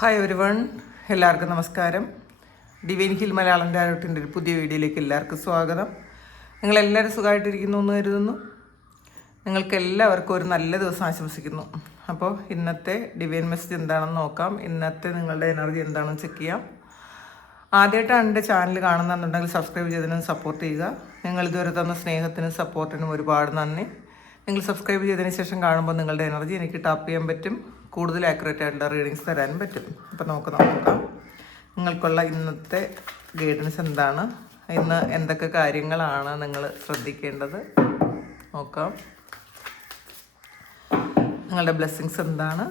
Hi everyone, എല്ലാവർക്കും നമസ്കാരം. Divine hill Malayalam ടാരോട്ടിൻ്റെ ഒരു പുതിയ വീഡിയോയിലേക്ക് എല്ലാവർക്കും സ്വാഗതം. നിങ്ങളെല്ലാവരും സുഖമായിട്ടിരിക്കുന്നു എന്ന് കരുതുന്നു. നിങ്ങൾക്ക് എല്ലാവർക്കും ഒരു നല്ല ദിവസം ആശംസിക്കുന്നു. അപ്പോൾ ഇന്നത്തെ ഡിവൈൻ മെസ്സേജ് എന്താണെന്ന് നോക്കാം. ഇന്നത്തെ നിങ്ങളുടെ എനർജി എന്താണെന്ന് ചെക്ക് ചെയ്യാം. ആദ്യമായിട്ടാണ് എൻ്റെ ചാനൽ കാണുന്നതെന്നുണ്ടെങ്കിൽ സബ്സ്ക്രൈബ് ചെയ്തതിനും സപ്പോർട്ട് ചെയ്യുക. നിങ്ങൾ ഇതുവരെ തന്ന സ്നേഹത്തിനും സപ്പോർട്ടിനും ഒരുപാട് നന്ദി. നിങ്ങൾ സബ്സ്ക്രൈബ് ചെയ്തതിന് ശേഷം കാണുമ്പോൾ നിങ്ങളുടെ എനർജി എനിക്ക് ടാപ്പ് ചെയ്യാൻ പറ്റും, കൂടുതൽ ആക്യുറേറ്റ് ആയിട്ടുള്ള റീഡിങ്സ് തരാനും പറ്റും. അപ്പോൾ നമുക്ക് നോക്കാം നിങ്ങൾക്കുള്ള ഇന്നത്തെ ഗൈഡൻസ് എന്താണ്, ഇന്ന് എന്തൊക്കെ കാര്യങ്ങളാണ് നിങ്ങൾ ശ്രദ്ധിക്കേണ്ടത് നോക്കാം. നിങ്ങളുടെ ബ്ലെസ്സിങ്സ് എന്താണ്,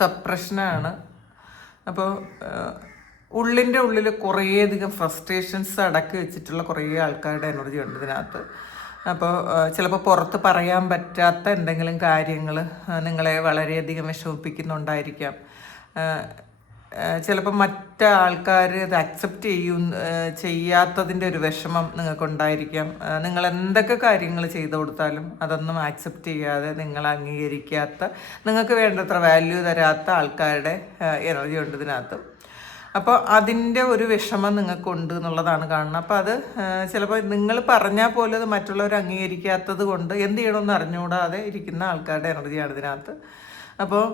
സപ്രഷനാണ്. അപ്പോൾ ഉള്ളിൻ്റെ ഉള്ളിൽ കുറേയധികം ഫ്രസ്ട്രേഷൻസ് അടക്കി വെച്ചിട്ടുള്ള കുറേ ആൾക്കാരുടെ എനർജി ഉണ്ട് ഇതിനകത്ത്. അപ്പോൾ ചിലപ്പോൾ പുറത്ത് പറയാൻ പറ്റാത്ത എന്തെങ്കിലും കാര്യങ്ങൾ നിങ്ങളെ വളരെയധികം വിഷമിപ്പിക്കുന്നുണ്ടായിരിക്കാം. ചിലപ്പോൾ മറ്റാൾക്കാർ ഇത് അക്സെപ്റ്റ് ചെയ്യാത്തതിൻ്റെ ഒരു വിഷമം നിങ്ങൾക്കുണ്ടായിരിക്കാം. നിങ്ങൾ എന്തൊക്കെ കാര്യങ്ങൾ ചെയ്തു കൊടുത്താലും അതൊന്നും ആക്സെപ്റ്റ് ചെയ്യാതെ നിങ്ങൾ അംഗീകരിക്കാത്ത, നിങ്ങൾക്ക് വേണ്ടത്ര വാല്യൂ തരാത്ത ആൾക്കാരുടെ എനർജി ഉണ്ട് ഇതിനകത്ത്. അപ്പോൾ അതിൻ്റെ ഒരു വിഷമം നിങ്ങൾക്കുണ്ട് എന്നുള്ളതാണ് കാണുന്നത്. അപ്പോൾ അത് ചിലപ്പോൾ നിങ്ങൾ പറഞ്ഞാൽ പോലും അത് മറ്റുള്ളവർ അംഗീകരിക്കാത്തത് കൊണ്ട് എന്ത് ചെയ്യണമെന്ന് അറിഞ്ഞുകൂടാതെ ഇരിക്കുന്ന ആൾക്കാരുടെ എനർജിയാണ് ഇതിനകത്ത്. അപ്പോൾ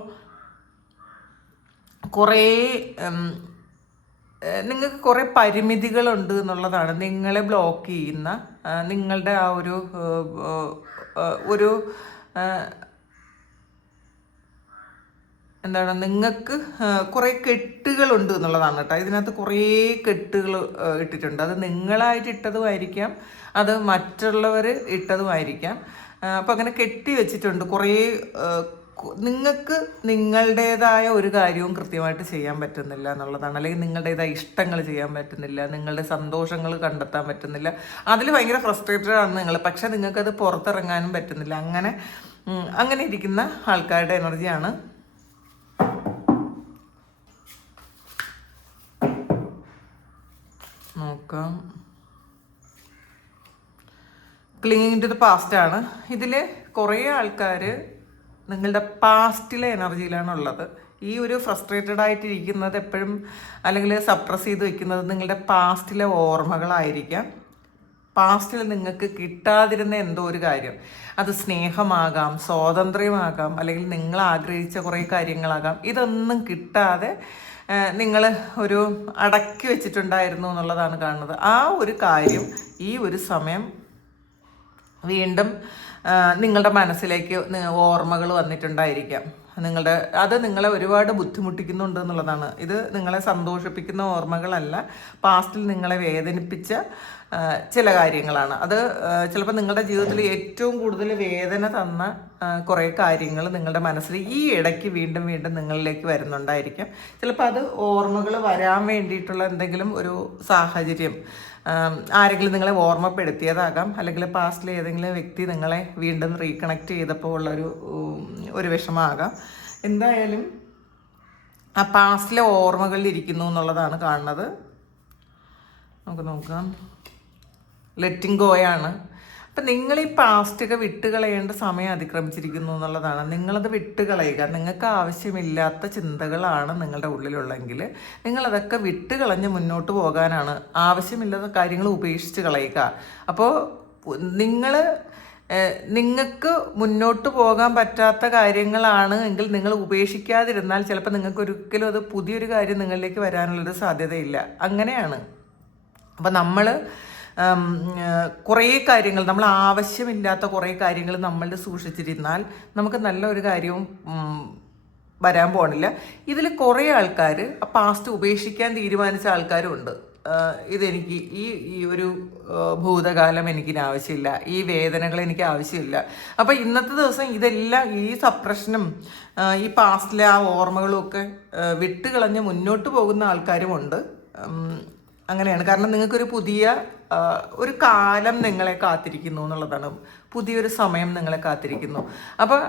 കുറേ നിങ്ങൾക്ക് കുറേ പരിമിതികളുണ്ട് എന്നുള്ളതാണ് നിങ്ങളെ ബ്ലോക്ക് ചെയ്യുന്ന, നിങ്ങളുടെ ആ ഒരു എന്താണ്, നിങ്ങൾക്ക് കുറേ കെട്ടുകളുണ്ട് എന്നുള്ളതാണ് കേട്ടോ. ഇതിനകത്ത് കുറേ കെട്ടുകൾ ഇട്ടിട്ടുണ്ട്. അത് നിങ്ങളായിട്ട് ഇട്ടതുമായിരിക്കാം, അത് മറ്റുള്ളവർ ഇട്ടതുമായിരിക്കാം. അപ്പം അങ്ങനെ കെട്ടി വെച്ചിട്ടുണ്ട് കുറേ. നിങ്ങൾക്ക് നിങ്ങളുടേതായ ഒരു കാര്യവും കൃത്യമായിട്ട് ചെയ്യാൻ പറ്റുന്നില്ല എന്നുള്ളതാണ്, അല്ലെങ്കിൽ നിങ്ങളുടേതായ ഇഷ്ടങ്ങൾ ചെയ്യാൻ പറ്റുന്നില്ല, നിങ്ങളുടെ സന്തോഷങ്ങൾ കണ്ടെത്താൻ പറ്റുന്നില്ല. അതിൽ ഭയങ്കര ഫ്രസ്ട്രേറ്റഡ് ആണ് നിങ്ങൾ, പക്ഷെ നിങ്ങൾക്കത് പുറത്തിറങ്ങാനും പറ്റുന്നില്ല. അങ്ങനെ ഇരിക്കുന്ന ആൾക്കാരുടെ എനർജിയാണ്. നോക്കാം. ക്ലിങ്ങിങ് ടു ദ പാസ്റ്റ് ആണ്. ഇതിൽ കുറേ ആൾക്കാർ നിങ്ങളുടെ പാസ്റ്റിലെ എനർജിയിലാണുള്ളത്. ഈ ഒരു ഫ്രസ്ട്രേറ്റഡ് ആയിട്ടിരിക്കുന്നത് എപ്പോഴും, അല്ലെങ്കിൽ സപ്രസ് ചെയ്ത് വെക്കുന്നത് നിങ്ങളുടെ പാസ്റ്റിലെ ഓർമ്മകളായിരിക്കാം. പാസ്റ്റിൽ നിങ്ങൾക്ക് കിട്ടാതിരുന്ന എന്തോ ഒരു കാര്യം, അത് സ്നേഹമാകാം, സ്വാതന്ത്ര്യമാകാം, അല്ലെങ്കിൽ നിങ്ങൾ ആഗ്രഹിച്ച കുറേ കാര്യങ്ങളാകാം. ഇതൊന്നും കിട്ടാതെ നിങ്ങൾ ഒരു അടക്കി വെച്ചിട്ടുണ്ടായിരുന്നു എന്നുള്ളതാണ് കാണുന്നത്. ആ ഒരു കാര്യം ഈ ഒരു സമയം വീണ്ടും നിങ്ങളുടെ മനസ്സിലേക്ക് ഓർമ്മകൾ വന്നിട്ടുണ്ടായിരിക്കാം. അത് നിങ്ങളെ ഒരുപാട് ബുദ്ധിമുട്ടിക്കുന്നുണ്ട് എന്നുള്ളതാണ്. ഇത് നിങ്ങളെ സന്തോഷിപ്പിക്കുന്ന ഓർമ്മകളല്ല, പാസ്റ്റിൽ നിങ്ങളെ വേദനിപ്പിച്ച ചില കാര്യങ്ങളാണ്. അത് ചിലപ്പോൾ നിങ്ങളുടെ ജീവിതത്തിൽ ഏറ്റവും കൂടുതൽ വേദന തന്ന കുറേ കാര്യങ്ങൾ നിങ്ങളുടെ മനസ്സിൽ ഈ ഇടയ്ക്ക് വീണ്ടും വീണ്ടും നിങ്ങളിലേക്ക് വരുന്നുണ്ടായിരിക്കാം. ചിലപ്പോൾ അത് ഓർമ്മകൾ വരാൻ വേണ്ടിയിട്ടുള്ള എന്തെങ്കിലും ഒരു സാഹചര്യം, ആരെങ്കിലും നിങ്ങളെ ഓർമ്മപ്പെടുത്തിയതാകാം, അല്ലെങ്കിൽ പാസ്റ്റിൽ ഏതെങ്കിലും വ്യക്തി നിങ്ങളെ വീണ്ടും റീകണക്ട് ചെയ്തപ്പോൾ ഉള്ളൊരു വിഷമമാകാം. എന്തായാലും ആ പാസ്റ്റിലെ ഓർമ്മകളിൽ ഇരിക്കുന്നു എന്നുള്ളതാണ് കാണുന്നത്. നമുക്ക് നോക്കാം. ലെറ്റിംഗ് ഗോയാണ്. അപ്പം നിങ്ങൾ ഈ പാസ്റ്റൊക്കെ വിട്ടുകളയേണ്ട സമയം അതിക്രമിച്ചിരിക്കുന്നു എന്നുള്ളതാണ്. നിങ്ങളത് വിട്ടുകളയുക. നിങ്ങൾക്ക് ആവശ്യമില്ലാത്ത ചിന്തകളാണ് നിങ്ങളുടെ ഉള്ളിലുള്ളെങ്കിൽ നിങ്ങളതൊക്കെ വിട്ടുകളഞ്ഞ് മുന്നോട്ട് പോകാനാണ്. ആവശ്യമില്ലാത്ത കാര്യങ്ങൾ ഉപേക്ഷിച്ച് കളയുക. അപ്പോൾ നിങ്ങൾക്ക് മുന്നോട്ട് പോകാൻ പറ്റാത്ത കാര്യങ്ങളാണ് എങ്കിൽ നിങ്ങൾ ഉപേക്ഷിക്കാതിരുന്നാൽ ചിലപ്പോൾ നിങ്ങൾക്ക് ഒരിക്കലും അത് പുതിയൊരു കാര്യം നിങ്ങളിലേക്ക് വരാനുള്ളൊരു സാധ്യതയില്ല. അങ്ങനെയാണ്. അപ്പം നമ്മൾ കുറേ കാര്യങ്ങൾ, നമ്മൾ ആവശ്യമില്ലാത്ത കുറേ കാര്യങ്ങൾ നമ്മളുടെ സൂക്ഷിച്ചിരുന്നാൽ നമുക്ക് നല്ലൊരു കാര്യവും വരാൻ പോകണില്ല. ഇതിൽ കുറേ ആൾക്കാർ പാസ്റ്റ് ഉപേക്ഷിക്കാൻ തീരുമാനിച്ച ആൾക്കാരും ഉണ്ട്. ഇതെനിക്ക് ഈ ഒരു ഭൂതകാലം എനിക്കിന് ആവശ്യമില്ല, ഈ വേദനകൾ എനിക്ക് ആവശ്യമില്ല. അപ്പോൾ ഇന്നത്തെ ദിവസം ഇതെല്ലാം, ഈ സപ്രഷനും ഈ പാസ്റ്റിലെ ആ ഓർമ്മകളും ഒക്കെ വിട്ടുകളഞ്ഞ് മുന്നോട്ട് പോകുന്ന ആൾക്കാരുമുണ്ട്. അങ്ങനെയാണ്. കാരണം നിങ്ങൾക്കൊരു പുതിയ ഒരു കാലം നിങ്ങളെ കാത്തിരിക്കുന്നു എന്നുള്ളതാണ്. പുതിയൊരു സമയം നിങ്ങളെ കാത്തിരിക്കുന്നു. അപ്പോൾ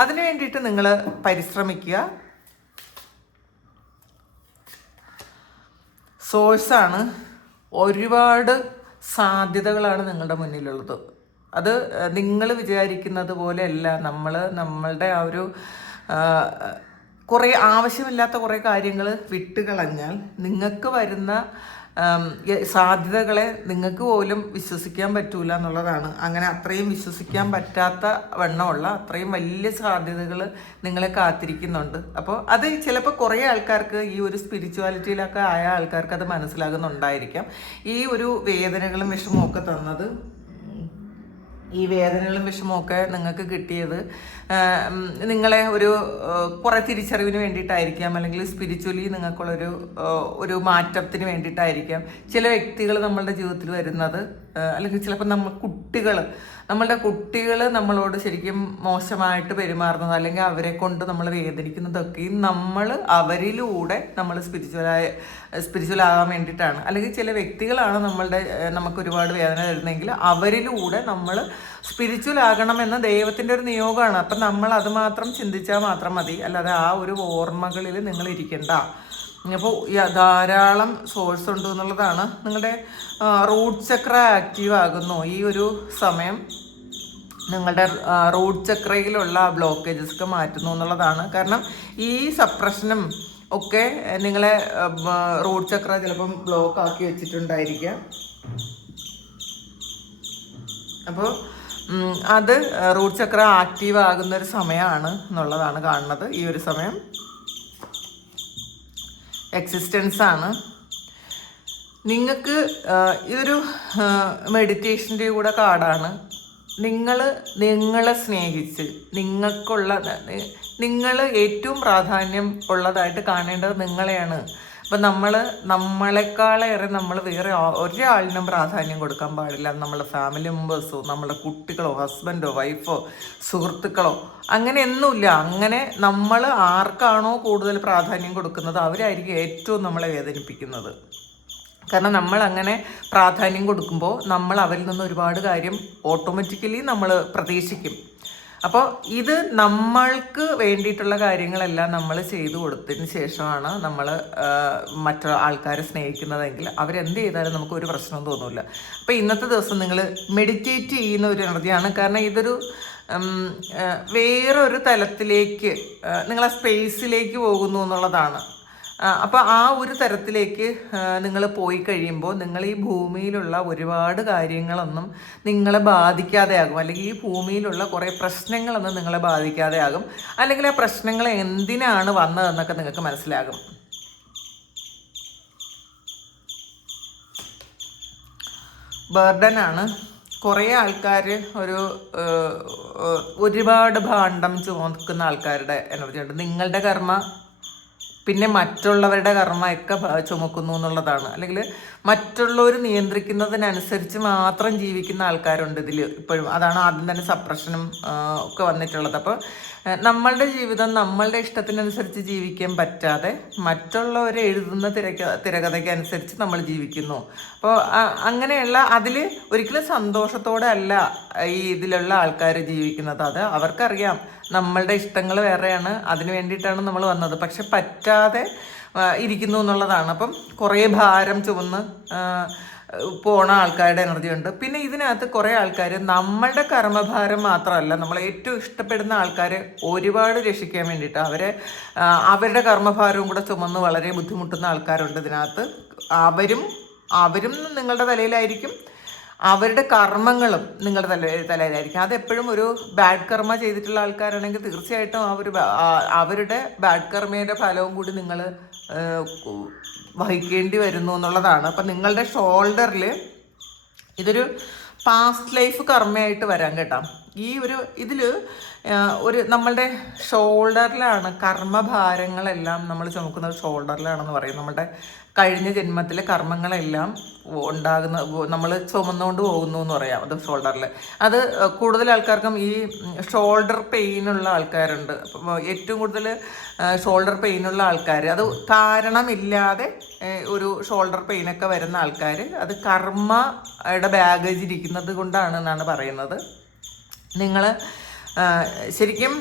അതിന് വേണ്ടിയിട്ട് നിങ്ങൾ പരിശ്രമിക്കുക. സോഴ്സാണ്. ഒരുപാട് സാധ്യതകളാണ് നിങ്ങളുടെ മുന്നിലുള്ളത്. അത് നിങ്ങൾ വിചാരിക്കുന്നത് പോലെയല്ല. നമ്മളുടെ ആ ഒരു കുറേ ആവശ്യമില്ലാത്ത കുറേ കാര്യങ്ങൾ വിട്ടുകളഞ്ഞാൽ നിങ്ങൾക്ക് വരുന്ന സാധ്യതകളെ നിങ്ങൾക്ക് പോലും വിശ്വസിക്കാൻ പറ്റൂല എന്നുള്ളതാണ്. അങ്ങനെ അത്രയും വിശ്വസിക്കാൻ പറ്റാത്ത വണ്ണമുള്ള അത്രയും വലിയ സാധ്യതകൾ നിങ്ങളെ കാത്തിരിക്കുന്നുണ്ട്. അപ്പോൾ അത് ചിലപ്പോൾ കുറേ ആൾക്കാർക്ക്, ഈ ഒരു സ്പിരിച്വാലിറ്റിയിലൊക്കെ ആയ ആൾക്കാർക്ക് അത് മനസ്സിലാകുന്നുണ്ടായിരിക്കാം. ഈ ഒരു വേദനകളും വിഷമമൊക്കെ തന്നത്, ഈ വേദനകളും വിഷമമൊക്കെ നിങ്ങൾക്ക് കിട്ടിയത് നിങ്ങളെ കുറേ തിരിച്ചറിവിന് വേണ്ടിയിട്ടായിരിക്കാം, അല്ലെങ്കിൽ സ്പിരിച്വലി നിങ്ങൾക്കുള്ളൊരു മാറ്റത്തിന് വേണ്ടിയിട്ടായിരിക്കാം ചില വ്യക്തികൾ നമ്മളുടെ ജീവിതത്തിൽ വരുന്നത്. അല്ലെങ്കിൽ ചിലപ്പോൾ നമ്മളുടെ കുട്ടികൾ നമ്മളോട് ശരിക്കും മോശമായിട്ട് പെരുമാറുന്നത്, അല്ലെങ്കിൽ അവരെ കൊണ്ട് നമ്മൾ വേദനിക്കുന്നതൊക്കെയും അവരിലൂടെ നമ്മൾ സ്പിരിച്വൽ ആകാൻ വേണ്ടിയിട്ടാണ്. അല്ലെങ്കിൽ ചില വ്യക്തികളാണ് നമുക്ക് ഒരുപാട് വേദന തരുന്നതെങ്കിൽ അവരിലൂടെ നമ്മൾ സ്പിരിച്വൽ ആകണമെന്ന ദൈവത്തിൻ്റെ ഒരു നിയോഗമാണ്. അപ്പം നമ്മൾ അത് മാത്രം ചിന്തിച്ചാൽ മാത്രം മതി, അല്ലാതെ ആ ഒരു ഓർമ്മകളിൽ നിങ്ങൾ ഇരിക്കണ്ട. അപ്പോൾ ധാരാളം സോഴ്സ് ഉണ്ട് എന്നുള്ളതാണ്. നിങ്ങളുടെ റൂട്ട് ചക്ര ആക്റ്റീവ് ആകുന്നു ഈ ഒരു സമയം. നിങ്ങളുടെ റൂട്ട് ചക്രയിലുള്ള ബ്ലോക്കേജസ് ഒക്കെ മാറ്റുന്നു എന്നുള്ളതാണ്. കാരണം ഈ സപ്രഷനും ഒക്കെ നിങ്ങളെ റൂട്ട് ചക്ര ചിലപ്പം ബ്ലോക്ക് ആക്കി വെച്ചിട്ടുണ്ടായിരിക്കാം. അപ്പോൾ അത് റൂട്ട് ചക്ര ആക്റ്റീവ് ആകുന്ന ഒരു സമയമാണ് എന്നുള്ളതാണ് കാണുന്നത്. ഈ ഒരു സമയം എക്സിസ്റ്റൻസ് ആണ്. ഇതൊരു മെഡിറ്റേഷൻ്റെ കൂടെ കാർഡാണ്. നിങ്ങളെ സ്നേഹിച്ച് നിങ്ങൾ ഏറ്റവും പ്രാധാന്യം ഉള്ളതായിട്ട് കാണേണ്ടത് നിങ്ങളെയാണ്. അപ്പം നമ്മളെക്കാളേറെ നമ്മൾ വേറെ ഒരാളിനും പ്രാധാന്യം കൊടുക്കാൻ പാടില്ല. നമ്മളെ ഫാമിലി മെമ്പേഴ്സോ നമ്മുടെ കുട്ടികളോ ഹസ്ബൻഡോ വൈഫോ സുഹൃത്തുക്കളോ അങ്ങനെയൊന്നുമില്ല. അങ്ങനെ നമ്മൾ ആർക്കാണോ കൂടുതൽ പ്രാധാന്യം കൊടുക്കുന്നത് അവരായിരിക്കും ഏറ്റവും നമ്മളെ വേദനിപ്പിക്കുന്നത്. കാരണം നമ്മൾ അങ്ങനെ പ്രാധാന്യം കൊടുക്കുമ്പോൾ നമ്മൾ അവരിൽ നിന്ന് ഒരുപാട് കാര്യം ഓട്ടോമാറ്റിക്കലി നമ്മൾ പ്രതീക്ഷിക്കും. അപ്പോൾ ഇത് നമ്മൾക്ക് വേണ്ടിയിട്ടുള്ള കാര്യങ്ങളെല്ലാം നമ്മൾ ചെയ്തു കൊടുത്തതിന് ശേഷമാണ് നമ്മൾ മറ്റു ആൾക്കാരെ സ്നേഹിക്കുന്നതെങ്കിൽ അവരെന്ത് ചെയ്താലും നമുക്ക് ഒരു പ്രശ്നവും തോന്നില്ല. അപ്പോൾ ഇന്നത്തെ ദിവസം നിങ്ങൾ മെഡിറ്റേറ്റ് ചെയ്യുന്ന ഒരു എനർജിയാണ്. കാരണം ഇതൊരു വേറൊരു തലത്തിലേക്ക് നിങ്ങൾ ആ സ്പേസിലേക്ക് പോകുന്നു എന്നുള്ളതാണ്. അപ്പോൾ ആ ഒരു തരത്തിലേക്ക് നിങ്ങൾ പോയി കഴിയുമ്പോൾ നിങ്ങൾ ഈ ഭൂമിയിലുള്ള ഒരുപാട് കാര്യങ്ങളൊന്നും നിങ്ങളെ ബാധിക്കാതെ ആകും. അല്ലെങ്കിൽ ഈ ഭൂമിയിലുള്ള കുറേ പ്രശ്നങ്ങളൊന്നും നിങ്ങളെ ബാധിക്കാതെ ആകും. അല്ലെങ്കിൽ ആ പ്രശ്നങ്ങൾ എന്തിനാണ് വന്നതെന്നൊക്കെ നിങ്ങൾക്ക് മനസ്സിലാകും. ബർഡനാണ്. കുറേ ആൾക്കാർ ഒരുപാട് ഭാണ്ഡം ചുമക്കുന്ന ആൾക്കാരുടെ എനർജി ഉണ്ട്. നിങ്ങളുടെ കർമ്മ പിന്നെ മറ്റുള്ളവരുടെ കർമ്മയൊക്കെ ചുമക്കുന്നു എന്നുള്ളതാണ്. അല്ലെങ്കിൽ മറ്റുള്ളവർ നിയന്ത്രിക്കുന്നതിനനുസരിച്ച് മാത്രം ജീവിക്കുന്ന ആൾക്കാരുണ്ട് ഇതിൽ ഇപ്പോഴും. അതാണ് ആദ്യം തന്നെ സപ്രഷനും ഒക്കെ വന്നിട്ടുള്ളത്. അപ്പോൾ നമ്മളുടെ ജീവിതം നമ്മളുടെ ഇഷ്ടത്തിനനുസരിച്ച് ജീവിക്കാൻ പറ്റാതെ മറ്റുള്ളവർ എഴുതുന്ന തിരകഥയ്ക്ക് അനുസരിച്ച് നമ്മൾ ജീവിക്കുന്നു. അപ്പോൾ അങ്ങനെയുള്ള അതിൽ ഒരിക്കലും സന്തോഷത്തോടെ അല്ല ഈ ഇതിലുള്ള ആൾക്കാർ ജീവിക്കുന്നത്. അത് അവർക്കറിയാം നമ്മളുടെ ഇഷ്ടങ്ങൾ വേറെയാണ്, അതിന് വേണ്ടിയിട്ടാണ് നമ്മൾ വന്നത്. പക്ഷെ പറ്റാതെ ഇരിക്കുന്നു എന്നുള്ളതാണ്. അപ്പം കുറേ ഭാരം ചുമന്ന് പോണ ആൾക്കാരുടെ എനർജി ഉണ്ട്. പിന്നെ ഇതിനകത്ത് കുറേ ആൾക്കാർ നമ്മളുടെ കർമ്മഭാരം മാത്രമല്ല, നമ്മൾ ഏറ്റവും ഇഷ്ടപ്പെടുന്ന ആൾക്കാരെ ഒരുപാട് രക്ഷിക്കാൻ വേണ്ടിയിട്ട് അവരുടെ കർമ്മഭാരവും കൂടെ ചുമന്ന് വളരെ ബുദ്ധിമുട്ടുന്ന ആൾക്കാരുണ്ട് ഇതിനകത്ത്. അവരും നിങ്ങളുടെ തലയിലായിരിക്കും, അവരുടെ കർമ്മങ്ങളും നിങ്ങളുടെ തലയിലായിരിക്കും. അതെപ്പോഴും ഒരു ബാഡ് കർമ്മ ചെയ്തിട്ടുള്ള ആൾക്കാരാണെങ്കിൽ തീർച്ചയായിട്ടും അവരുടെ ബാഡ് കർമ്മയുടെ ഫലവും കൂടി നിങ്ങൾ വഹിക്കേണ്ടി വരുന്നു എന്നുള്ളതാണ്. അപ്പം നിങ്ങളുടെ ഷോൾഡറിൽ ഇതൊരു പാസ്റ്റ് ലൈഫ് കർമ്മയായിട്ട് വരാൻ കേട്ടോ. ഇതിൽ നമ്മളുടെ ഷോൾഡറിലാണ് കർമ്മഭാരങ്ങളെല്ലാം നമ്മൾ ചുമക്കുന്നത് ഷോൾഡറിലാണെന്ന് പറയും. നമ്മളുടെ കഴിഞ്ഞ ജന്മത്തിലെ കർമ്മങ്ങളെല്ലാം നമ്മൾ ചുമന്നുകൊണ്ട് പോകുന്നു എന്ന് പറയാം. അത് ഷോൾഡറിൽ. അത് കൂടുതൽ ആൾക്കാർക്കും ഈ ഷോൾഡർ പെയിനുള്ള ആൾക്കാരുണ്ട്. ഏറ്റവും കൂടുതൽ ഷോൾഡർ പെയിനുള്ള ആൾക്കാർ, അത് കാരണമില്ലാതെ ഒരു ഷോൾഡർ പെയിനൊക്കെ വരുന്ന ആൾക്കാർ അത് കർമ്മയുടെ ബാഗേജ് ഇരിക്കുന്നത് കൊണ്ടാണ് എന്നാണ് പറയുന്നത്. നിങ്ങൾ ശരിക്കും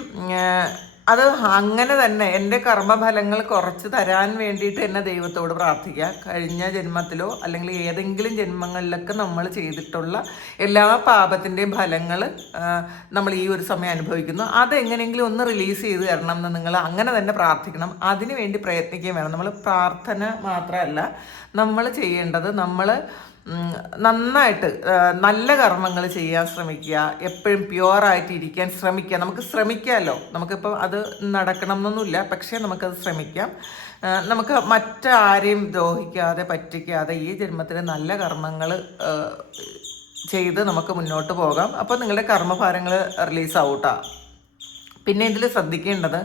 അത് അങ്ങനെ തന്നെ എൻ്റെ കർമ്മഫലങ്ങൾ കുറച്ച് തരാൻ വേണ്ടിയിട്ട് തന്നെ ദൈവത്തോട് പ്രാർത്ഥിക്കുക. കഴിഞ്ഞ ജന്മത്തിലോ അല്ലെങ്കിൽ ഏതെങ്കിലും ജന്മങ്ങളിലൊക്കെ നമ്മൾ ചെയ്തിട്ടുള്ള എല്ലാ പാപത്തിൻ്റെയും ഫലങ്ങൾ നമ്മൾ ഈ ഒരു സമയം അനുഭവിക്കുന്നു. അതെങ്ങനെയെങ്കിലും ഒന്ന് റിലീസ് ചെയ്ത് തരണം എന്ന് നിങ്ങൾ അങ്ങനെ തന്നെ പ്രാർത്ഥിക്കണം. അതിനു വേണ്ടി പ്രയത്നിക്കുകയും വേണം. നമ്മൾ പ്രാർത്ഥന മാത്രമല്ല നമ്മൾ ചെയ്യേണ്ടത്, നമ്മൾ നന്നായിട്ട് നല്ല കർമ്മങ്ങൾ ചെയ്യാൻ ശ്രമിക്കുക. എപ്പോഴും പ്യുവറായിട്ട് ഇരിക്കാൻ ശ്രമിക്കുക. നമുക്ക് ശ്രമിക്കാമല്ലോ, നമുക്കിപ്പോൾ അത് നടക്കണം എന്നൊന്നുമില്ല, പക്ഷേ നമുക്കത് ശ്രമിക്കാം. നമുക്ക് മറ്റാരെയും ദ്രോഹിക്കാതെ പറ്റിക്കാതെ ഈ ജന്മത്തിൽ നല്ല കർമ്മങ്ങൾ ചെയ്ത് നമുക്ക് മുന്നോട്ട് പോകാം. അപ്പോൾ നിങ്ങളുടെ കർമ്മഭാരങ്ങൾ റിലീസാവും കേട്ടോ. പിന്നെ ഇതിൽ ശ്രദ്ധിക്കേണ്ടത്,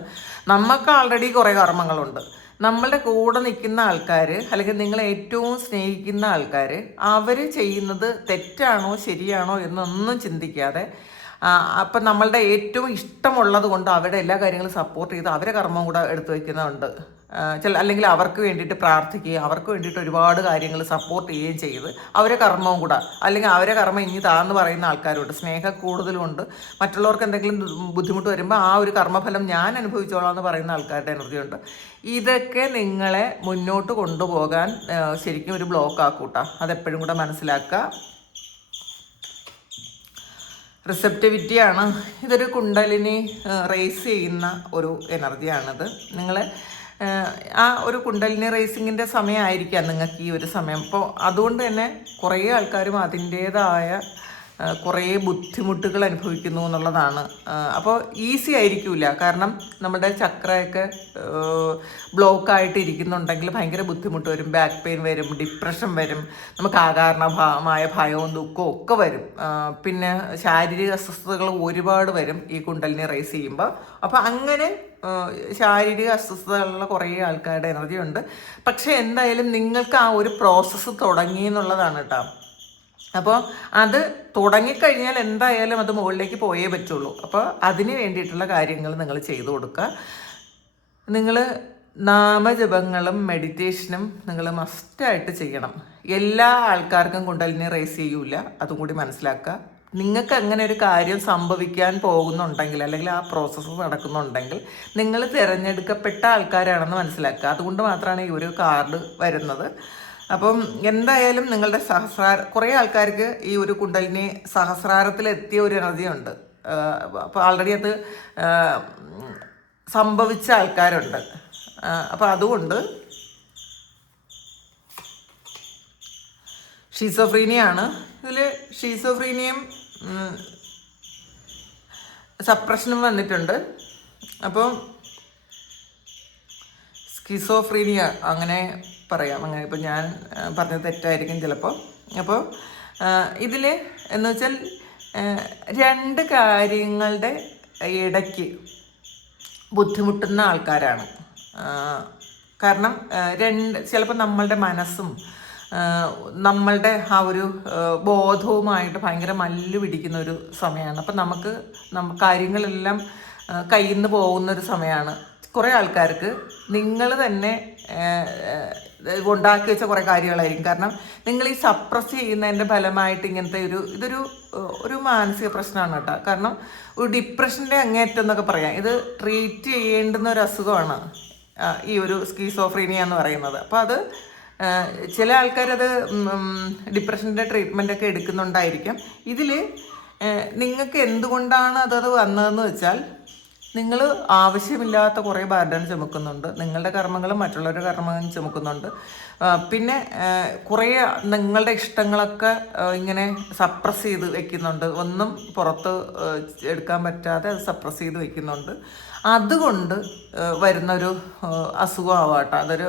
നമുക്ക് ആൾറെഡി കുറേ കർമ്മങ്ങളുണ്ട്. നമ്മളുടെ കൂടെ നിൽക്കുന്ന ആൾക്കാർ അല്ലെങ്കിൽ നിങ്ങൾ ഏറ്റവും സ്നേഹിക്കുന്ന ആൾക്കാർ അവർ ചെയ്യുന്നത് തെറ്റാണോ ശരിയാണോ എന്നൊന്നും ചിന്തിക്കാതെ അപ്പം നമ്മളുടെ ഏറ്റവും ഇഷ്ടമുള്ളത് കൊണ്ട് അവരുടെ എല്ലാ കാര്യങ്ങളും സപ്പോർട്ട് ചെയ്ത് അവരെ കർമ്മം കൂടെ എടുത്തു വയ്ക്കുന്നുണ്ട്. അല്ലെങ്കിൽ അവർക്ക് വേണ്ടിയിട്ട് പ്രാർത്ഥിക്കുകയും അവർക്ക് വേണ്ടിയിട്ട് ഒരുപാട് കാര്യങ്ങൾ സപ്പോർട്ട് ചെയ്യുകയും ചെയ്ത് അവരെ കർമ്മവും കൂടെ, അല്ലെങ്കിൽ അവരെ കർമ്മം ഇനി താന്ന് പറയുന്ന ആൾക്കാരുണ്ട്. സ്നേഹം കൂടുതലുണ്ട്. മറ്റുള്ളവർക്ക് എന്തെങ്കിലും ബുദ്ധിമുട്ട് വരുമ്പോൾ ആ ഒരു കർമ്മഫലം ഞാൻ അനുഭവിച്ചോളാം എന്ന് പറയുന്ന ആൾക്കാരുടെ എനർജി ഉണ്ട്. ഇതൊക്കെ നിങ്ങളെ മുന്നോട്ട് കൊണ്ടുപോകാൻ ശരിക്കും ഒരു ബ്ലോക്ക് ആക്കൂട്ടാ. അതെപ്പോഴും കൂടെ മനസ്സിലാക്കുക. റിസെപ്റ്റിവിറ്റിയാണ്. ഇതൊരു കുണ്ടലിനി റേസ് ചെയ്യുന്ന ഒരു എനർജിയാണിത്. നിങ്ങൾ ആ ഒരു കുണ്ടലിനി റേസിങ്ങിൻ്റെ സമയമായിരിക്കാം നിങ്ങൾക്ക് ഈ ഒരു സമയം. അപ്പോൾ അതുകൊണ്ട് തന്നെ കുറേ ആൾക്കാരും അതിൻ്റേതായ കുറേ ബുദ്ധിമുട്ടുകൾ അനുഭവിക്കുന്നു എന്നുള്ളതാണ്. അപ്പോൾ ഈസി ആയിരിക്കില്ല. കാരണം നമ്മുടെ ചക്രയൊക്കെ ബ്ലോക്കായിട്ട് ഇരിക്കുന്നുണ്ടെങ്കിൽ ഭയങ്കര ബുദ്ധിമുട്ട് വരും. ബാക്ക് പെയിൻ വരും, ഡിപ്രഷൻ വരും, നമുക്ക് അകാരണമായ ഭയവും ദുഃഖവും ഒക്കെ വരും. പിന്നെ ശാരീരിക അസ്വസ്ഥതകൾ ഒരുപാട് വരും ഈ കുണ്ടലിനി റേസ് ചെയ്യുമ്പോൾ. അപ്പോൾ അങ്ങനെ ശാരീരിക അസ്വസ്ഥതകളുള്ള കുറേ ആൾക്കാരുടെ എനർജി ഉണ്ട്. പക്ഷേ എന്തായാലും നിങ്ങൾക്ക് ആ ഒരു പ്രോസസ്സ് തുടങ്ങി എന്നുള്ളതാണ് കേട്ടോ. അപ്പോൾ അത് തുടങ്ങിക്കഴിഞ്ഞാൽ എന്തായാലും അത് മുകളിലേക്ക് പോയേ പറ്റുള്ളൂ. അപ്പോൾ അതിന് വേണ്ടിയിട്ടുള്ള കാര്യങ്ങൾ നിങ്ങൾ ചെയ്തു കൊടുക്കുക. നിങ്ങൾ നാമജപങ്ങളും മെഡിറ്റേഷനും നിങ്ങൾ മസ്റ്റായിട്ട് ചെയ്യണം. എല്ലാ ആൾക്കാർക്കും കുണ്ടലിനി റേസ് ചെയ്യൂല, അതും കൂടി മനസ്സിലാക്കുക. നിങ്ങൾക്ക് അങ്ങനെ ഒരു കാര്യം സംഭവിക്കാൻ പോകുന്നുണ്ടെങ്കിൽ അല്ലെങ്കിൽ ആ പ്രോസസ്സ് നടക്കുന്നുണ്ടെങ്കിൽ നിങ്ങൾ തിരഞ്ഞെടുക്കപ്പെട്ട ആൾക്കാരാണെന്ന് മനസ്സിലാക്കുക. അതുകൊണ്ട് മാത്രമാണ് ഈ ഒരു കാർഡ് വരുന്നത്. അപ്പം എന്തായാലും നിങ്ങളുടെ കുറേ ആൾക്കാർക്ക് ഈ ഒരു കുണ്ടലിനി സഹസ്രാരത്തിലെത്തിയ ഒരു എനർജി ഉണ്ട്. അപ്പോൾ ആൾറെഡി അത് സംഭവിച്ച ആൾക്കാരുണ്ട്. അപ്പോൾ അതുകൊണ്ട് ഷീസോഫ്രീനിയാണ്. ഇതിൽ ഷീസോഫ്രീനിയും സപ്രഷനും വന്നിട്ടുണ്ട്. അപ്പോൾ സ്കിസോഫ്രീനിയ അങ്ങനെ പറയാം. അങ്ങനെ ഇപ്പോൾ ഞാൻ പറഞ്ഞത് തെറ്റായിരിക്കും ചിലപ്പോൾ. അപ്പോൾ ഇതിൽ എന്ന് വെച്ചാൽ രണ്ട് കാര്യങ്ങളുടെ ഇടയ്ക്ക് ബുദ്ധിമുട്ടുന്ന ആൾക്കാരാണ്. കാരണം ചിലപ്പോൾ നമ്മളുടെ മനസ്സും നമ്മളുടെ ആ ഒരു ബോധവുമായിട്ട് ഭയങ്കര മല്ല് പിടിക്കുന്ന ഒരു സമയമാണ്. അപ്പം നമുക്ക് കാര്യങ്ങളെല്ലാം കയ്യിൽ നിന്ന് പോകുന്നൊരു സമയമാണ്. കുറേ ആൾക്കാർക്ക് നിങ്ങൾ തന്നെ ഉണ്ടാക്കി വെച്ച കുറേ കാര്യങ്ങളായിരിക്കും. കാരണം നിങ്ങൾ ഈ സപ്രസ് ചെയ്യുന്നതിൻ്റെ ഫലമായിട്ട് ഇങ്ങനത്തെ ഇതൊരു മാനസിക പ്രശ്നമാണ് കേട്ടോ. കാരണം ഒരു ഡിപ്രഷൻ്റെ അങ്ങേറ്റം എന്നൊക്കെ പറയാം. ഇത് ട്രീറ്റ് ചെയ്യേണ്ടുന്ന ഒരു അസുഖമാണ് ഈ ഒരു സ്കീസോഫ്രീനിയ എന്ന് പറയുന്നത്. അപ്പോൾ അത് ചില ആൾക്കാരത് ഡിപ്രഷൻ്റെ ട്രീറ്റ്മെൻറ്റൊക്കെ എടുക്കുന്നുണ്ടായിരിക്കും. ഇതിൽ നിങ്ങൾക്ക് എന്തുകൊണ്ടാണ് അതത് വന്നതെന്ന് വെച്ചാൽ നിങ്ങൾ ആവശ്യമില്ലാത്ത കുറേ ബർഡൻ ചുമക്കുന്നുണ്ട്. നിങ്ങളുടെ കർമ്മങ്ങളും മറ്റുള്ളവരുടെ കർമ്മങ്ങളും ചുമക്കുന്നുണ്ട്. പിന്നെ കുറേ നിങ്ങളുടെ ഇഷ്ടങ്ങളൊക്കെ ഇങ്ങനെ സപ്രസ് ചെയ്ത് വെക്കുന്നുണ്ട്. ഒന്നും പുറത്ത് എടുക്കാൻ പറ്റാതെ അത് സപ്രസ് ചെയ്ത് വെക്കുന്നുണ്ട്. അതുകൊണ്ട് വരുന്നൊരു അസുഖമാവാട്ടോ. അതൊരു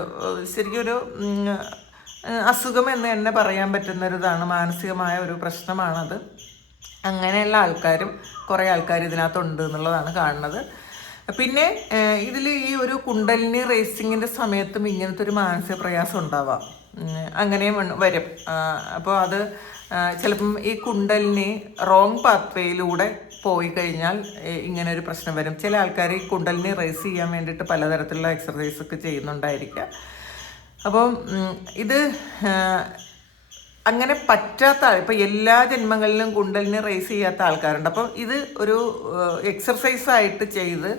ശരിക്കും ഒരു അസുഖം എന്ന് തന്നെ പറയാൻ പറ്റുന്നൊരിതാണ്. മാനസികമായ ഒരു പ്രശ്നമാണത്. അങ്ങനെയുള്ള ആൾക്കാരും കുറേ ആൾക്കാർ ഇതിനകത്തുണ്ട് എന്നുള്ളതാണ് കാണുന്നത്. പിന്നെ ഇതിൽ ഈ ഒരു കുണ്ടലിനി റേസിങ്ങിൻ്റെ സമയത്തും ഇങ്ങനത്തെ ഒരു മാനസിക പ്രയാസം ഉണ്ടാവാം. അങ്ങനെയും വരും. അപ്പോൾ അത് ചിലപ്പം ഈ കുണ്ടലിനി റോങ് പാത്വേയിലൂടെ പോയി കഴിഞ്ഞാൽ ഇങ്ങനെ ഒരു പ്രശ്നം വരും. ചില ആൾക്കാർ ഈ കുണ്ടലിനി റേസ് ചെയ്യാൻ വേണ്ടിയിട്ട് പലതരത്തിലുള്ള എക്സർസൈസൊക്കെ ചെയ്യുന്നുണ്ടായിരിക്കാം. അപ്പം ഇത് അങ്ങനെ പറ്റാത്ത ഇപ്പം എല്ലാ ജന്മങ്ങളിലും കുണ്ടലിനെ റേസ് ചെയ്യാത്ത ആൾക്കാരുണ്ട്. അപ്പം ഇത് ഒരു എക്സർസൈസായിട്ട് ചെയ്ത്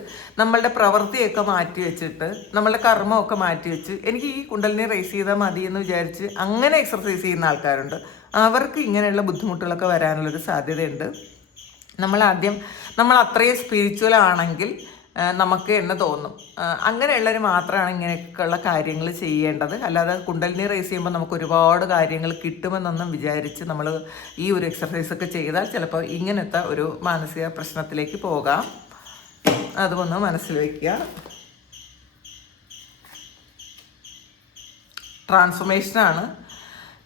നമ്മളുടെ പ്രവൃത്തിയൊക്കെ മാറ്റി വെച്ചിട്ട് നമ്മളുടെ കർമ്മമൊക്കെ മാറ്റി വെച്ച് എനിക്ക് ഈ കുണ്ടലിനെ റേസ് ചെയ്താൽ മതി എന്ന് വിചാരിച്ച് അങ്ങനെ എക്സർസൈസ് ചെയ്യുന്ന ആൾക്കാരുണ്ട്. അവർക്ക് ഇങ്ങനെയുള്ള ബുദ്ധിമുട്ടുകളൊക്കെ വരാനുള്ളൊരു സാധ്യതയുണ്ട്. നമ്മൾ അത്രയും സ്പിരിച്വൽ ആണെങ്കിൽ നമുക്ക് എന്ന് തോന്നും. അങ്ങനെയുള്ളവർ മാത്രമാണ് ഇങ്ങനെയൊക്കെയുള്ള കാര്യങ്ങൾ ചെയ്യേണ്ടത്. അല്ലാതെ കുണ്ടലിനി റേസ് ചെയ്യുമ്പോൾ നമുക്ക് ഒരുപാട് കാര്യങ്ങൾ കിട്ടുമെന്നൊന്നും വിചാരിച്ച് നമ്മൾ ഈ ഒരു എക്സർസൈസൊക്കെ ചെയ്താൽ ചിലപ്പോൾ ഇങ്ങനത്തെ ഒരു മാനസിക പ്രശ്നത്തിലേക്ക് പോകാം. അതുമൊന്ന് മനസ്സിൽ വയ്ക്കുക. ട്രാൻസ്ഫോർമേഷനാണ്,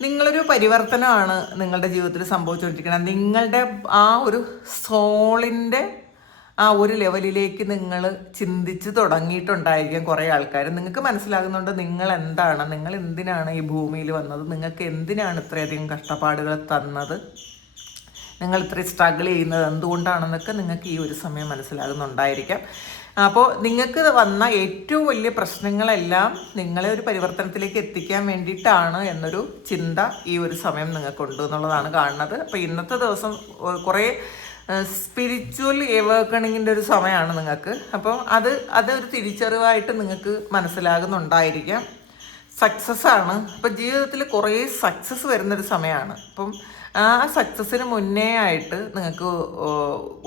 നിങ്ങളൊരു പരിവർത്തനമാണ് നിങ്ങളുടെ ജീവിതത്തിൽ സംഭവിച്ചുകൊണ്ടിരിക്കുന്നത്. നിങ്ങളുടെ ആ ഒരു സോളിൻ്റെ ആ ഒരു ലെവലിലേക്ക് നിങ്ങൾ ചിന്തിച്ച് തുടങ്ങിയിട്ടുണ്ടായിരിക്കും കുറേ ആൾക്കാർ. നിങ്ങൾക്ക് മനസ്സിലാകുന്നുണ്ട് നിങ്ങൾ എന്താണ്, നിങ്ങൾ എന്തിനാണ് ഈ ഭൂമിയിൽ വന്നത്, നിങ്ങൾക്ക് എന്തിനാണ് ഇത്രയധികം കഷ്ടപ്പാടുകൾ തന്നത്, നിങ്ങൾ ഇത്രയും സ്ട്രഗിൾ ചെയ്യുന്നത് എന്തുകൊണ്ടാണെന്നൊക്കെ നിങ്ങൾക്ക് ഈ ഒരു സമയം മനസ്സിലാകുന്നുണ്ടായിരിക്കാം. അപ്പോൾ നിങ്ങൾക്ക് വന്ന ഏറ്റവും വലിയ പ്രശ്നങ്ങളെല്ലാം നിങ്ങളെ ഒരു പരിവർത്തനത്തിലേക്ക് എത്തിക്കാൻ വേണ്ടിയിട്ടാണ് എന്നൊരു ചിന്ത ഈ ഒരു സമയം നിങ്ങൾക്കുണ്ട് എന്നുള്ളതാണ് കാണുന്നത്. അപ്പോൾ ഇന്നത്തെ ദിവസം കുറേ സ്പിരിച്വൽ എവേക്കണിങ്ങിൻ്റെ ഒരു സമയമാണ് നിങ്ങൾക്ക്. അപ്പോൾ അതൊരു തിരിച്ചറിവായിട്ട് നിങ്ങൾക്ക് മനസ്സിലാകുന്നുണ്ടായിരിക്കാം. സക്സസ് ആണ്, അപ്പം ജീവിതത്തിൽ കുറേ സക്സസ് വരുന്നൊരു സമയമാണ്. അപ്പം ആ സക്സസ്സിന് മുന്നേ ആയിട്ട് നിങ്ങൾക്ക്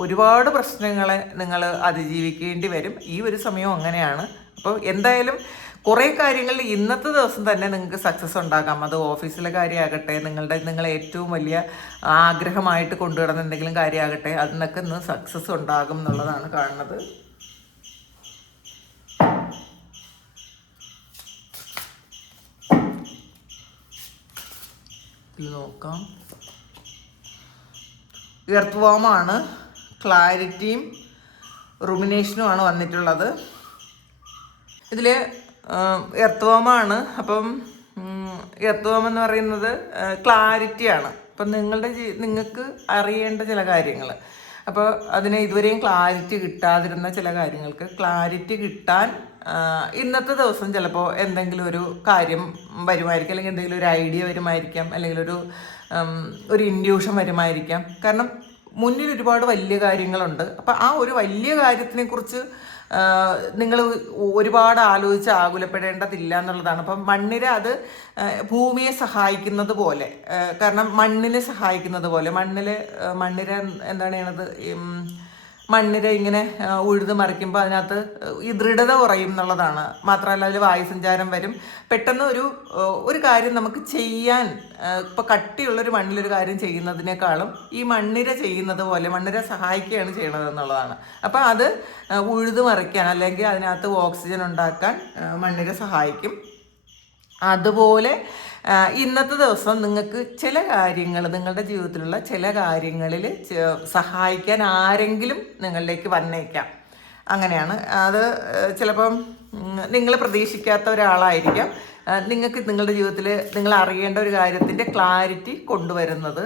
ഒരുപാട് പ്രശ്നങ്ങളെ നിങ്ങൾ അതിജീവിക്കേണ്ടി വരും. ഈ ഒരു സമയം അങ്ങനെയാണ്. അപ്പോൾ എന്തായാലും കുറേ കാര്യങ്ങളിൽ ഇന്നത്തെ ദിവസം തന്നെ നിങ്ങൾക്ക് സക്സസ് ഉണ്ടാക്കാം. അത് ഓഫീസിലെ കാര്യമാകട്ടെ, നിങ്ങളെ ഏറ്റവും വലിയ ആഗ്രഹമായിട്ട് കൊണ്ടുവരുന്ന എന്തെങ്കിലും കാര്യമാകട്ടെ, അതിനൊക്കെ ഇന്ന് സക്സസ് ഉണ്ടാകും എന്നുള്ളതാണ് കാണുന്നത്. ഇത് നോക്കാം. എർത്ത് വോമാണ്, ക്ലാരിറ്റിയും റുമിനേഷനുമാണ് വന്നിട്ടുള്ളത്. ഇതിൽ എർത്ത് വോമാണ്. അപ്പം എർത്ത് വോം എന്ന് പറയുന്നത് ക്ലാരിറ്റിയാണ്. അപ്പം നിങ്ങൾക്ക് അറിയേണ്ട ചില കാര്യങ്ങൾ, അപ്പോൾ അതിന് ഇതുവരെയും ക്ലാരിറ്റി കിട്ടാതിരുന്ന ചില കാര്യങ്ങൾക്ക് ക്ലാരിറ്റി കിട്ടാൻ ഇന്നത്തെ ദിവസം ചിലപ്പോൾ എന്തെങ്കിലും ഒരു കാര്യം വരുമായിരിക്കും, അല്ലെങ്കിൽ എന്തെങ്കിലും ഒരു ഐഡിയ വരുമായിരിക്കാം, അല്ലെങ്കിൽ ഒരു ഇൻഡ്യൂഷൻ വരുമായിരിക്കാം. കാരണം മുന്നിൽ ഒരുപാട് വലിയ കാര്യങ്ങളുണ്ട്. അപ്പം ആ ഒരു വലിയ കാര്യത്തിനെക്കുറിച്ച് നിങ്ങൾ ഒരുപാട് ആലോചിച്ച് ആകുലപ്പെടേണ്ടതില്ല എന്നുള്ളതാണ്. അപ്പം മണ്ണിര അത് ഭൂമിയെ സഹായിക്കുന്നത് പോലെ, കാരണം മണ്ണിനെ സഹായിക്കുന്നത് പോലെ മണ്ണിര എന്താണ് ചെയ്യണത്, മണ്ണിര ഇങ്ങനെ ഉഴുത് മറിക്കുമ്പോൾ അതിനകത്ത് ഈ ദൃഢത കുറയും എന്നുള്ളതാണ്. മാത്രമല്ല അതിൽ വായുസഞ്ചാരം വരും. പെട്ടെന്ന് ഒരു കാര്യം നമുക്ക് ചെയ്യാൻ, ഇപ്പോൾ കട്ടിയുള്ളൊരു മണ്ണിലൊരു കാര്യം ചെയ്യുന്നതിനേക്കാളും ഈ മണ്ണിര ചെയ്യുന്നത് പോലെ മണ്ണിര സഹായിക്കുകയാണ് ചെയ്യണത് എന്നുള്ളതാണ്. അപ്പോൾ അത് ഉഴുത് മറിക്കാൻ അല്ലെങ്കിൽ അതിനകത്ത് ഓക്സിജൻ ഉണ്ടാക്കാൻ മണ്ണിര സഹായിക്കും. അതുപോലെ ഇന്നത്തെ ദിവസം നിങ്ങൾക്ക് ചില കാര്യങ്ങൾ, നിങ്ങളുടെ ജീവിതത്തിലുള്ള ചില കാര്യങ്ങളിൽ സഹായിക്കാൻ ആരെങ്കിലും നിങ്ങളിലേക്ക് വന്നേക്കാം. അങ്ങനെയാണ്. അത് ചിലപ്പം നിങ്ങൾ പ്രതീക്ഷിക്കാത്ത ഒരാളായിരിക്കാം നിങ്ങൾക്ക് നിങ്ങളുടെ ജീവിതത്തിൽ നിങ്ങൾ അറിയേണ്ട ഒരു കാര്യത്തിൻ്റെ ക്ലാരിറ്റി കൊണ്ടുവരുന്നത്.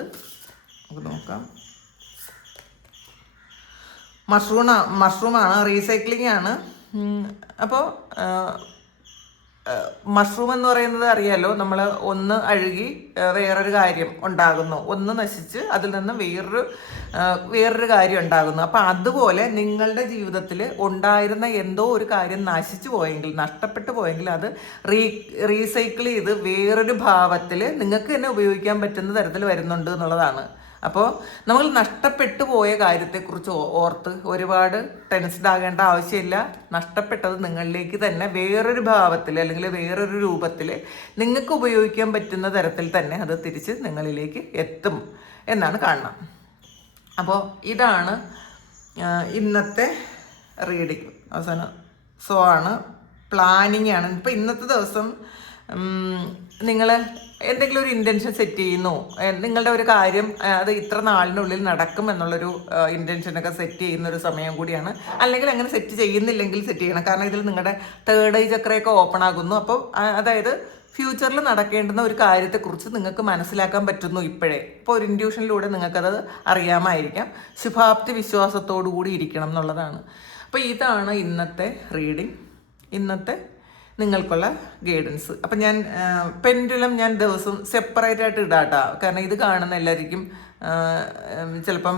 നമുക്ക് നോക്കാം. മഷ്റൂമാണ്, റീസൈക്ലിംഗ് ആണ്. അപ്പോൾ മഷ്റൂം എന്ന് പറയുന്നത് അറിയാലോ, നമ്മൾ ഒന്ന് അഴുകി വേറൊരു കാര്യം ഉണ്ടാകുന്നു, ഒന്ന് നശിച്ച് അതിൽ നിന്ന് വേറൊരു കാര്യം ഉണ്ടാകുന്നു. അപ്പം അതുപോലെ നിങ്ങളുടെ ജീവിതത്തിൽ ഉണ്ടായിരുന്ന എന്തോ ഒരു കാര്യം നശിച്ചു പോയെങ്കിൽ, നഷ്ടപ്പെട്ടു പോയെങ്കിൽ അത് റീസൈക്കിൾ ചെയ്ത് വേറൊരു ഭാവത്തിൽ നിങ്ങൾക്ക് തന്നെ ഉപയോഗിക്കാൻ പറ്റുന്ന തരത്തിൽ വരുന്നുണ്ട് എന്നുള്ളതാണ്. അപ്പോൾ നമ്മൾ നഷ്ടപ്പെട്ടു പോയ കാര്യത്തെക്കുറിച്ച് ഓർത്ത് ഒരുപാട് ടെൻസ്ഡ് ആകേണ്ട ആവശ്യമില്ല. നഷ്ടപ്പെട്ടത് നിങ്ങളിലേക്ക് തന്നെ വേറൊരു ഭാവത്തിൽ അല്ലെങ്കിൽ വേറൊരു രൂപത്തിൽ നിങ്ങൾക്ക് ഉപയോഗിക്കാൻ പറ്റുന്ന തരത്തിൽ തന്നെ അത് തിരിച്ച് നിങ്ങളിലേക്ക് എത്തും എന്നാണ് കാണുന്നത്. അപ്പോൾ ഇതാണ് ഇന്നത്തെ റീഡിങ്. അവസാനം ആണ്, പ്ലാനിങ് ആണ്. ഇപ്പോൾ ഇന്നത്തെ ദിവസം നിങ്ങൾ എന്തെങ്കിലും ഒരു ഇൻറ്റൻഷൻ സെറ്റ് ചെയ്യുന്നു, നിങ്ങളുടെ ഒരു കാര്യം അത് ഇത്ര നാളിനുള്ളിൽ നടക്കും എന്നുള്ളൊരു ഇൻറ്റൻഷനൊക്കെ സെറ്റ് ചെയ്യുന്നൊരു സമയം കൂടിയാണ്. അല്ലെങ്കിൽ അങ്ങനെ സെറ്റ് ചെയ്യുന്നില്ലെങ്കിൽ സെറ്റ് ചെയ്യണം. കാരണം ഇതിൽ നിങ്ങളുടെ തേർഡ് ഐ ചക്രയൊക്കെ ഓപ്പൺ ആകുന്നു. അപ്പോൾ അതായത് ഫ്യൂച്ചറിൽ നടക്കേണ്ടുന്ന ഒരു കാര്യത്തെക്കുറിച്ച് നിങ്ങൾക്ക് മനസ്സിലാക്കാൻ പറ്റുന്നു ഇപ്പോഴേ. ഇപ്പോൾ ഒരു ഇൻഡ്യൂഷനിലൂടെ നിങ്ങൾക്കത് അറിയാമായിരിക്കാം. ശുഭാപ്തി വിശ്വാസത്തോടു കൂടി ഇരിക്കണം എന്നുള്ളതാണ്. അപ്പോൾ ഇതാണ് ഇന്നത്തെ റീഡിങ്. ഇന്നത്തെ നിങ്ങൾക്കുള്ള ഗൈഡൻസ്. അപ്പം ഞാൻ പെൻഡുലം ഞാൻ ദിവസം സെപ്പറേറ്റ് ആയിട്ട് ഇടാട്ടോ. കാരണം ഇത് കാണുന്ന എല്ലാവർക്കും ചിലപ്പം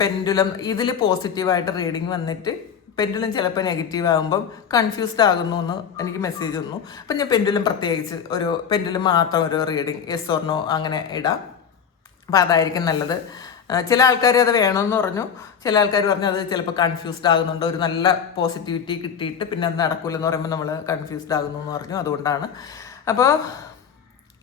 പെൻഡുലം ഇതിൽ പോസിറ്റീവായിട്ട് റീഡിങ് വന്നിട്ട് പെൻഡുലം ചിലപ്പോൾ നെഗറ്റീവ് ആകുമ്പം കൺഫ്യൂസ്ഡ് ആകുന്നു എന്ന് എനിക്ക് മെസ്സേജ് വന്നു. അപ്പം ഞാൻ പെൻഡുലം പ്രത്യേകിച്ച് ഒരു പെൻഡുലം മാത്രം ഒരു റീഡിങ് യെസ് ഓർ നോ അങ്ങനെ ഇടാം. അപ്പം അതായിരിക്കും നല്ലത്. ചില ആൾക്കാർ അത് വേണമെന്ന് പറഞ്ഞു, ചില ആൾക്കാർ പറഞ്ഞു അത് ചിലപ്പോൾ കൺഫ്യൂസ്ഡ് ആകുന്നുണ്ട്, ഒരു നല്ല പോസിറ്റിവിറ്റി കിട്ടിയിട്ട് പിന്നെ അത് നടക്കില്ലെന്ന് പറയുമ്പോൾ നമ്മൾ കൺഫ്യൂസ്ഡ് ആകുന്നു എന്ന് പറഞ്ഞു. അതുകൊണ്ടാണ്. അപ്പോൾ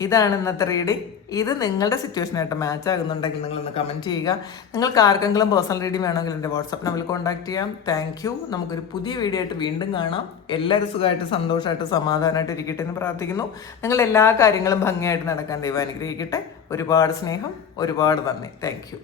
ഇതാണ് ഇന്നത്തെ റീഡിങ്. ഇത് നിങ്ങളുടെ സിറ്റുവേഷനായിട്ട് മാച്ച് ആകുന്നുണ്ടെങ്കിൽ നിങ്ങളൊന്ന് കമൻറ്റ് ചെയ്യുക. നിങ്ങൾക്ക് ആർക്കെങ്കിലും പേഴ്സണൽ റീഡിങ് വേണമെങ്കിൽ എൻ്റെ വാട്സാപ്പ് നമ്പറിൽ കോൺടാക്ട് ചെയ്യാം. Thank you. നമുക്കൊരു പുതിയ വീഡിയോ ആയിട്ട് വീണ്ടും കാണാം. എല്ലാവരും സുഖമായിട്ട് സന്തോഷമായിട്ട് സമാധാനമായിട്ട് ഇരിക്കട്ടെ എന്ന് പ്രാർത്ഥിക്കുന്നു. നിങ്ങൾ എല്ലാ കാര്യങ്ങളും ഭംഗിയായിട്ട് നടക്കാൻ ദൈവം അനുഗ്രഹിക്കട്ടെ. ഒരുപാട് സ്നേഹം, ഒരുപാട് നന്ദി. Thank you.